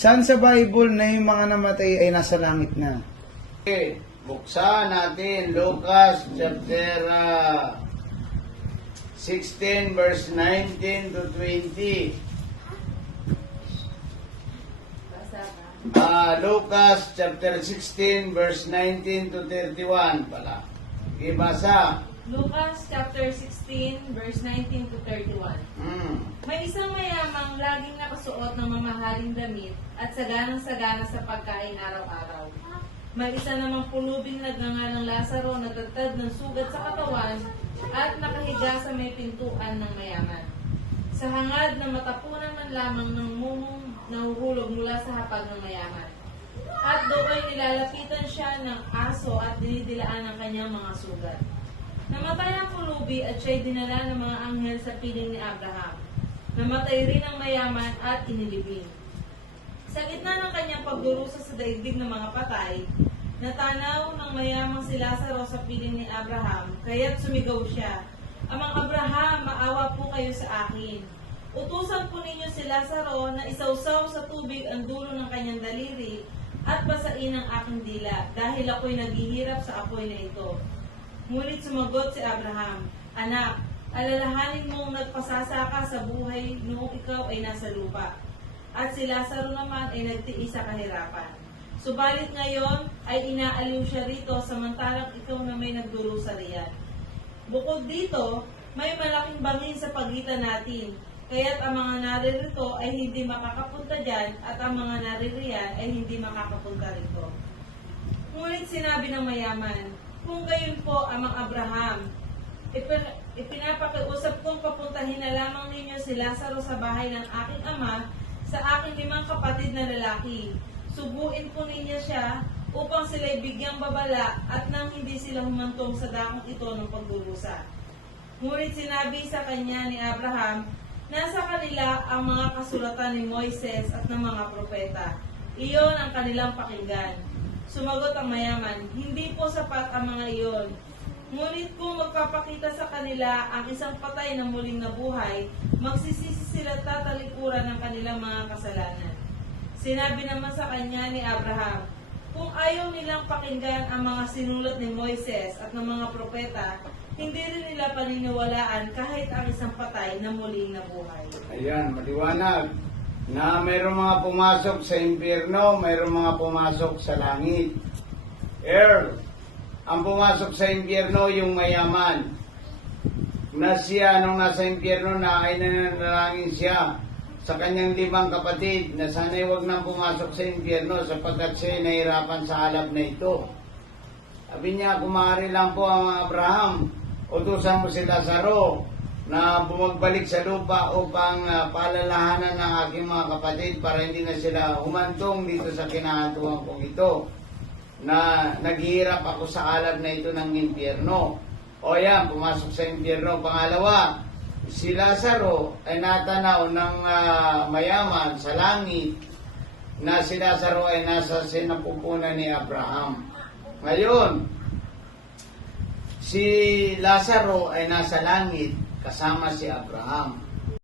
Saan sa Bible na yung mga namatay ay nasa langit na? Okay, buksan natin Lucas chapter 16 verse 19 to 20. Lucas chapter 16 verse 19 to 31 pala. Ibasa. Lucas chapter 16 verse 19 to 31. May isang mayamang laging nakasuot ng mamahaling damit at saganang-sagana sa pagkain araw-araw. May isa namang pulubing nagngangalang Lazaro na nagtatad ng sugat sa katawan at nakahiga sa may pintuan ng mayaman. Sa hangad na matapunan man lamang ng mumong nahuhulog mula sa hapag ng mayaman. At doon nilalapitan siya ng aso at dinidilaan ng kanyang mga sugat. Namatay ang pulubi at siya'y dinala ng mga anghel sa piling ni Abraham. Namatay rin ang mayaman at inilibing. Sa gitna ng kanyang pagdurusa sa daigdig ng mga patay, natanaw ng mayamang si Lazaro sa piling ni Abraham, kaya't sumigaw siya, "Amang Abraham, maawa po kayo sa akin. Utusan po ninyo si Lazaro na isawsaw sa tubig ang dulo ng kanyang daliri at basain ang aking dila dahil ako'y naghihirap sa apoy na ito." Ngunit sumagot si Abraham, "Anak, alalahanin mong nagpasasa ka sa buhay noong ikaw ay nasa lupa. At si Lazaro naman ay nagtiis sa kahirapan. Subalit ngayon ay inaaliw siya rito samantalang ikaw na may nagdurusa riyan. Bukod dito, may malaking bangin sa pagitan natin, kaya't ang mga naririto ay hindi makakapunta dyan at ang mga naririyan ay hindi makakapunta rito." Ngunit sinabi ng mayaman, "Kung gayon po, Amang Abraham, ipinapakiusap kong papuntahin na lamang ninyo si Lazaro sa bahay ng aking ama sa aking 5 kapatid na lalaki. Subuin po ninyo siya upang sila'y bigyang babala at nang hindi sila humantong sa dakong ito ng pagdurusa." Ngunit sinabi sa kanya ni Abraham, "Nasa kanila ang mga kasulatan ni Moises at ng mga propeta. Iyon ang kanilang pakinggan." Sumagot ang mayaman, "Hindi po sapat ang mga iyon. Ngunit kung magpapakita sa kanila ang isang patay na muling nabuhay, magsisisi sila tatalikuran ng kanilang mga kasalanan." Sinabi naman sa kanya ni Abraham, "Kung ayaw nilang pakinggan ang mga sinulat ni Moises at ng mga propeta, hindi rin nila paniniwalaan kahit ang isang patay na muling nabuhay." Ayan, maliwanag na mayroong mga pumasok sa impyerno, mayroong mga pumasok sa langit. Ang pumasok sa impyerno yung mayaman. Na siya nung nasa impyerno na ay nananalangin siya sa kanyang 5 kapatid na sana'y wag nang pumasok sa impyerno sapagkat siya nahirapan sa alab na ito. Sabi niya, "Kung maaari lang po ang Abraham, utusan mo si Lazaro na bumagbalik sa lupa upang paalalahanan ng aking mga kapatid para hindi na sila humantong dito sa kinahantuan kong ito, na naghihirap ako sa alab na ito ng impyerno." O yan, pumasok sa impyerno. Pangalawa, si Lazaro ay natanaw ng mayaman sa langit na si Lazaro ay nasa sinapupunan ni Abraham. Ngayon, si Lazaro ay nasa langit kasama si Abraham.